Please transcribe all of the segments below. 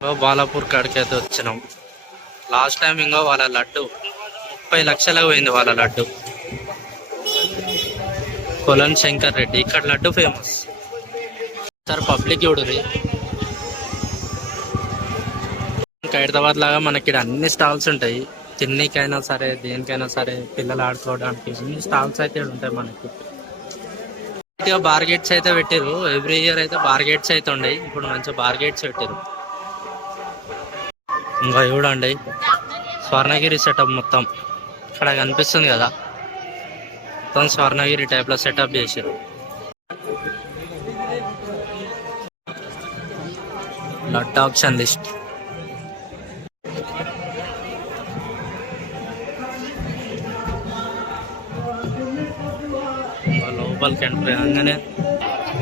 బాలాపూర్ కాడికి అయితే వచ్చినాం. లాస్ట్ టైం ఇంకో వాళ్ళ లడ్డు 30 లక్షలకు పోయింది. వాళ్ళ లడ్డు కొలన్ శంకర్ రెడ్డి. ఇక్కడ లడ్డు ఫేమస్ సార్. పబ్లిక్ చూడుర్రి. హైదరాబాద్ లాగా మనకి ఇక్కడ అన్ని స్టాల్స్ ఉంటాయి. తిన్నీకైనా సరే, దేనికైనా సరే, పిల్లలు ఆడుకోవడానికి అన్ని స్టాల్స్ అయితే ఉంటాయి మనకి. బార్గేట్స్ అయితే పెట్టారు. ఎవ్రీ ఇయర్ అయితే బార్గేట్స్ అయితే ఉన్నాయి. ఇప్పుడు మంచిగా బార్గేట్స్ పెట్టారు. ఇంకా చూడండి స్వర్ణగిరి సెటప్ మొత్తం ఇక్కడ కనిపిస్తుంది కదా. మొత్తం స్వర్ణగిరి టైప్ లో సెటప్ చేశారు. Laddu option list. లోపలికి ఎంట్రీ అనగానే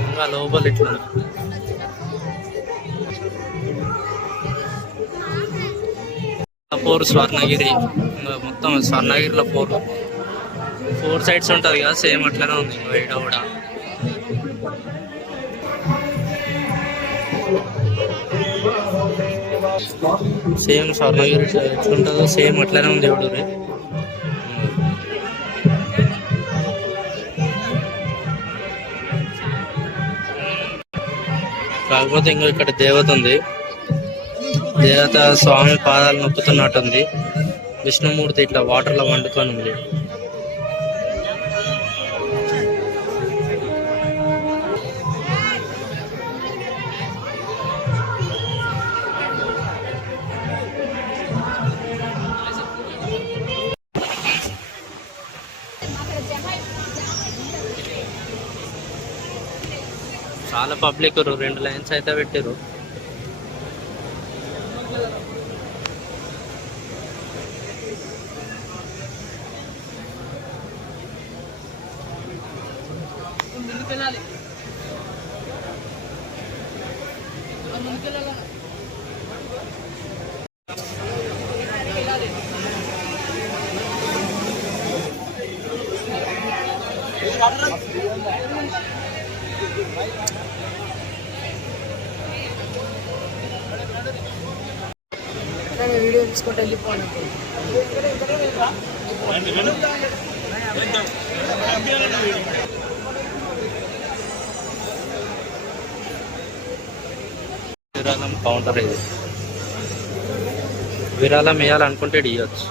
ఇంకా లోపల ఇట్లా స్వర్ణగిరి. మొత్తం స్వర్ణగిరిలో ఫోర్ సైడ్స్ ఉంటుంది కదా, సేమ్ అట్లనే ఉంది బయట కూడా. సేమ్ స్వర్ణగిరి ఎట్లుంటుందో సేమ్ అట్లనే ఉంది చూడు. కాకపోతే ఇంకా ఇక్కడ దేవత ఉంది. దేవత స్వామి పాదాలు నొక్కుతున్నట్టుంది. విష్ణుమూర్తి ఇట్లా వాటర్లో వండుకొని ఉంది. చాలా పబ్లిక్ 2 లైన్స్ అయితే పెట్టారు. వీడియో తీసుకుంటే వెళ్ళిపోవాలి. విరాళం కౌంటర్. ఇది విరాళం వేయాలనుకుంటే ఇవ్వచ్చు.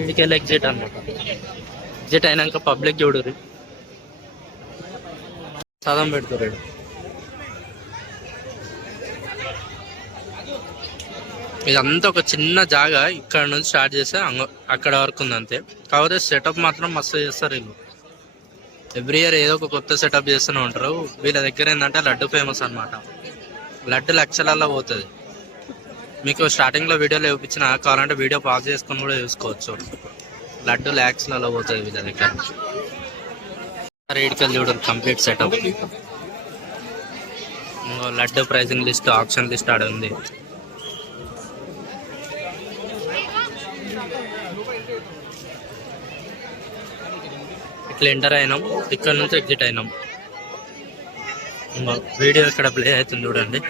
వీడికెళ్ళి ఎగ్జిట్ అనమాట. ఎగ్జిట్ అయినాక పబ్లిక్ చూడుర్రి సదం పెడుతుర్రు. ఇదంతా ఒక చిన్న జాగా. ఇక్కడ నుంచి స్టార్ట్ చేస్తే అక్కడ వరకు ఉంది అంతే. కాకపోతే సెటప్ మాత్రం మస్తు చేస్తారు వీళ్ళు. ఎవ్రీ ఇయర్ ఏదో ఒక కొత్త సెటప్ చేస్తూనే ఉంటారు. వీళ్ళ దగ్గర ఏంటంటే లడ్డు ఫేమస్ అనమాట. లడ్డు లక్షలలో పోతుంది. మీకు స్టార్టింగ్లో వీడియోలో చూపించిన, కావాలంటే వీడియో పాజ్ చేసుకొని కూడా చూసుకోవచ్చు. లడ్డు ల్యాక్స్లలో పోతుంది వీళ్ళ దగ్గర. రేడికల్ చూడరు complete setup. Laddu pricing list, option list ఆడ ఉంది. ఇట్లా ఎంటర్ అయినాం, ఇక్కడ నుంచి ఎగ్జిట్ అయినాం. వీడియో ఇక్కడ ప్లే అవుతుంది చూడండి.